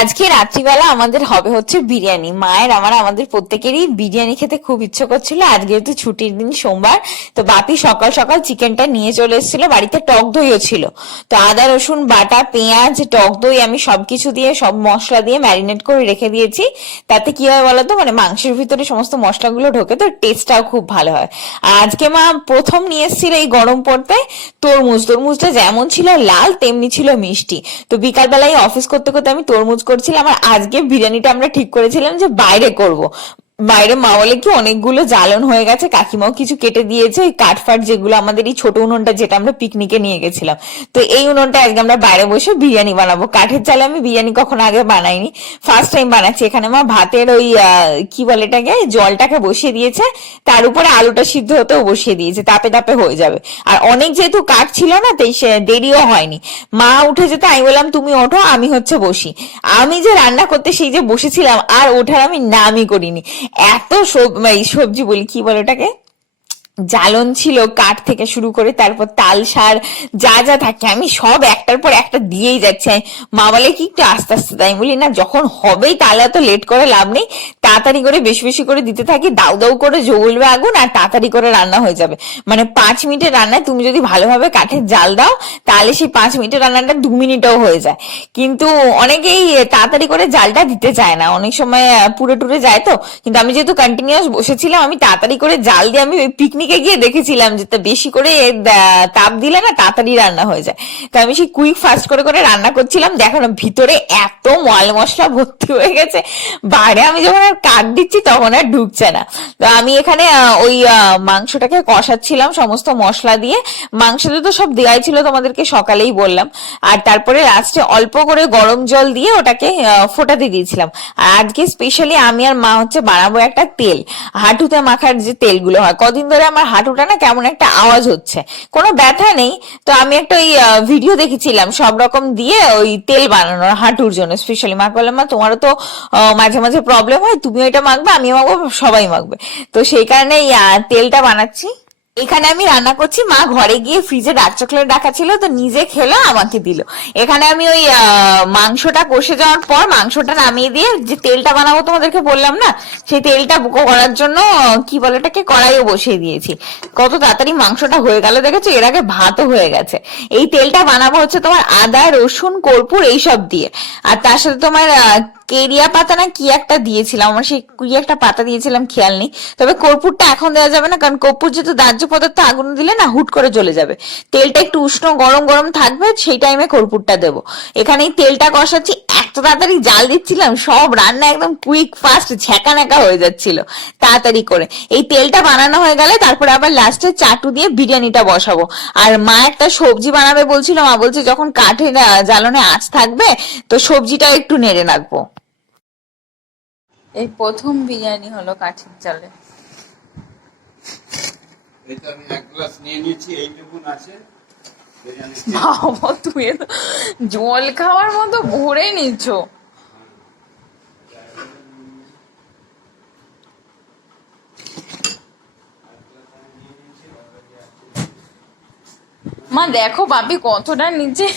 আজকে রাত্রিবেলা আমাদের হবে হচ্ছে বিরিয়ানি। মায়ের আমার, আমাদের প্রত্যেকেরই বিরিয়ানি খেতে খুব ইচ্ছে করছিল। আজকে যেহেতু ছুটির দিন সোমবার, তো বাপি সকাল সকাল চিকেনটা নিয়ে চলে এসেছিল। বাড়িতে টক দইও ছিল। তো আদা, রসুন, বাটা, পেঁয়াজ, টক দই আমি সবকিছু দিয়ে, সব মশলা দিয়ে ম্যারিনেট করে রেখে দিয়েছি। তাতে কি হয় বলতো? মানে মাংসের ভিতরে সমস্ত মশলাগুলো ঢোকে তো টেস্টটাও খুব ভালো হয়। আজকে মা প্রথম নিয়ে এসেছিল এই গরম পড়তে তরমুজ। তরমুজটা যেমন ছিল লাল, তেমনি ছিল মিষ্টি। তো বিকালবেলায় অফিস করতে করতে আমি তরমুজ করছিলাম আর আজকে বিরিয়ানিটা আমরা ঠিক করেছিলাম যে বাইরে করব। বাইরে মা বলে কি অনেকগুলো জ্বালন হয়ে গেছে? কাকিমাও কিছু কেটে দিয়েছে। ওই কাঠফাট যেগুলো আমাদের এই ছোট উনুনটা যেটা আমরা পিকনিকে নিয়ে গেছিলাম। তো এই উনুনটা আজকে আমরা বাইরে বসে বিরিয়ানি বানাবো। কাঠের চালে আমি বিরিয়ানি কখনো আগে বানাইনি। ফার্স্ট টাইম বানাচ্ছি। এখানে মা ভাতের ওই কি বলে এটাকে? জলটাকে বসিয়ে দিয়েছে। তার উপরে আলুটা সিদ্ধ হতেও বসিয়ে দিয়েছে। তাপে তাপে হয়ে যাবে। আর অনেক যেহেতু কাঠ ছিল না, তাই সে দেরিও হয়নি। মা উঠে যেতে আমি বললাম, তুমি ওঠো, আমি হচ্ছে বসি। আমি যে রান্না করতে সেই যে বসেছিলাম, আর ওঠার আমি নামই করিনি। এত এই সবজি বলি কি বলে ওটাকে? জ্বালন ছিল কাঠ থেকে শুরু করে তারপর তাল সার, যা যা থাকে, আমি সব একটার পর একটা দিয়েই যাচ্ছি। মা বলে কি, একটু আস্তে আস্তে তাই? বলি, না, যখন হবেই তাহলে তো লেট করে লাভ নেই। তাড়াতাড়ি করে বেশি বেশি করে দিতে থাকি দাউ দাউ করে জ্বলবে আগুন আর তাড়াতাড়ি করে রান্না হয়ে যাবে। মানে পাঁচ মিনিটের রান্নায় তুমি যদি ভালোভাবে কাঠের জাল দাও, তাহলে সেই পাঁচ মিনিটের রান্নাটা দু মিনিটেও হয়ে যায়। কিন্তু অনেকেই তাড়াতাড়ি করে জালটা দিতে চায় না। অনেক সময় পুরো টুরে যায় তো। কিন্তু আমি যেহেতু কন্টিনিউয়াস বসেছিলাম, আমি তাড়াতাড়ি করে জাল দিয়ে আমি ওই পিকনিকে গিয়ে দেখেছিলাম যে তা বেশি করে তাপ দিলে না তাড়াতাড়ি রান্না হয়ে যায়। তো আমি সেই কুইক ফাস্ট করে করে রান্না করছিলাম। দেখো না, ভিতরে এত মল মশলা ভর্তি হয়ে গেছে। বাইরে আমি যখন আর কাট দিচ্ছি তখন আর ঢুকছে না। তো আমি এখানে ওই মাংসটাকে কষাচ্ছিলাম সমস্ত মশলা দিয়ে। মাংসতে তো সব দেওয়াই ছিল তোমাদেরকে সকালেই বললাম। আর তারপরে লাস্টে অল্প করে গরম জল দিয়ে ওটাকে ফোটাতে দিয়েছিলাম। আর আজকে স্পেশালি আমি আর মা হচ্ছে বানাবো একটা তেল। হাঁটুতে মাখার যে তেলগুলো হয়। কদিন ধরে আমার হাঁটুটা না কেমন একটা আওয়াজ হচ্ছে। কোনো ব্যথা নেই, তো আমি একটা ওই ভিডিও দেখেছিলাম, সব রকম দিয়ে ওই তেল বানানোর হাঁটুর জন্য স্পেশালি মা বললাম মা, তোমারও তো মাঝে মাঝে প্রবলেম হয়, তুমিও এটা মাখবে, আমিও মাখবো, সবাই মাখবে। তো সেই কারণে তেলটা বানাচ্ছি। এখানে আমি রান্না করছি, মা ঘরে গিয়ে ফ্রিজে ডার্ক চকলেট রাখা ছিল, তো নিজে খেলো, আমাকে দিল। এখানে আমি ওই মাংসটা কষে যাওয়ার পর মাংসটা নামিয়ে দিয়ে যে তেলটা বানাবো তোমাদেরকে বললাম না, সেই তেলটা করার জন্য, কি বলে এটাকে কড়াইও বসিয়ে দিয়েছি। কত তাড়াতাড়ি মাংসটা হয়ে গেল, দেখেছ? এর আগে ভাতও হয়ে গেছে। এই তেলটা বানাবো হচ্ছে তোমার আদা, রসুন, কর্পূর, এইসব দিয়ে। আর তার সাথে তোমার কেরিয়া পাতা না কি একটা দিয়েছিলাম? আমার সেই কি একটা পাতা দিয়েছিলাম খেয়াল নেই। তবে কর্পূরটা এখন দেওয়া যাবে না কারণ কর্পূর যেহেতু দাহ্য পদার্থ আগুন দিলে না হুট করে জ্বলে যাবে। তেলটা একটু উষ্ণ গরম গরম থাকবে সেই টাইমে কর্পূরটা দেবো। এখানে এই তেলটা কষাচ্ছি এত তাড়াতাড়ি জাল দিচ্ছিলাম সব রান্না একদম কুইক ফাস্ট ঝেঁকা ন্যাকা হয়ে যাচ্ছিল তাড়াতাড়ি করে। এই তেলটা বানানো হয়ে গেলে তারপরে আবার লাস্টে চাটু দিয়ে বিরিয়ানিটা বসাবো। আর মা একটা সবজি বানাবে বলছিল মা বলছে যখন আহ, জ্বালনে আঁচ থাকবে তো সবজিটা একটু নেড়ে রাখব। এই প্রথম বিরিয়ানি হলো কাঠের চালে। এটা আমি এক গ্লাস নিয়ে নিয়েছি এইটুকুন আছে। বাবা তো জল খাওয়ার মতো ভরে নিচ্ছ। মা দেখো বাপি কতটা নিচে।